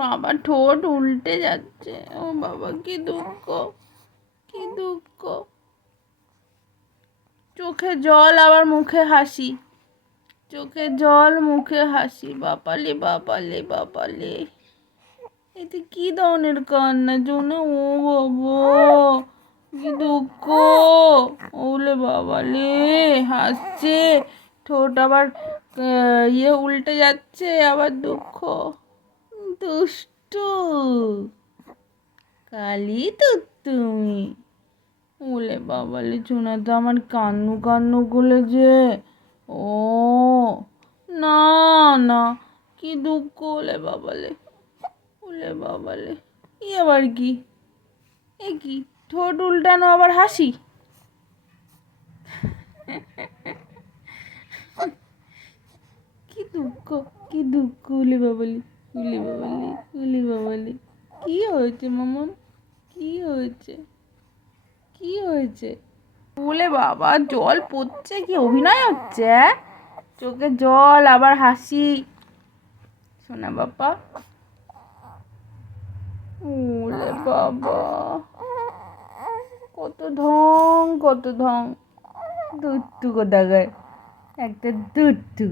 বাবা ঠোঁট উল্টে যাচ্ছে। ও বাবা কি দুঃখ, কি দুঃখ। চোখে জল আবার মুখে হাসি, চোখে জল মুখে হাসি। বাপালে বাপালে বাপালে, এতে কি ধরনের কান্না জোনা? ও বাবা কি দুঃখ। ওলে বাবালে হাসছে, ঠোঁট আবার উল্টে যাচ্ছে, আবার দুঃখ। দুষ্টু কালি তো তুমি। ওলে বাবালে চুনা তো আমার কান্নু কান্নু যে। ও না না, কি দুঃখ। ওলে বাবালে, ওলে বাবালে, ই আবার কি? এ কি ঠোঁট উল্টানো আবার হাসি? কি দুঃখ, কি দুঃখ। উলে বাবালি, উলে বাবালি, উলে বাবালি। কি হয়েছে মামন? কি হয়েছে? কি হয়েছে? বলে বাবা জল পড়ছে, কি অভিনয় হচ্ছে? চোখে জল আবার হাসি। শোনা বাবা, ওলে বাবা কত ঢং, কত ঢং। দুট্টু কোথাকার একটা দুট্টু।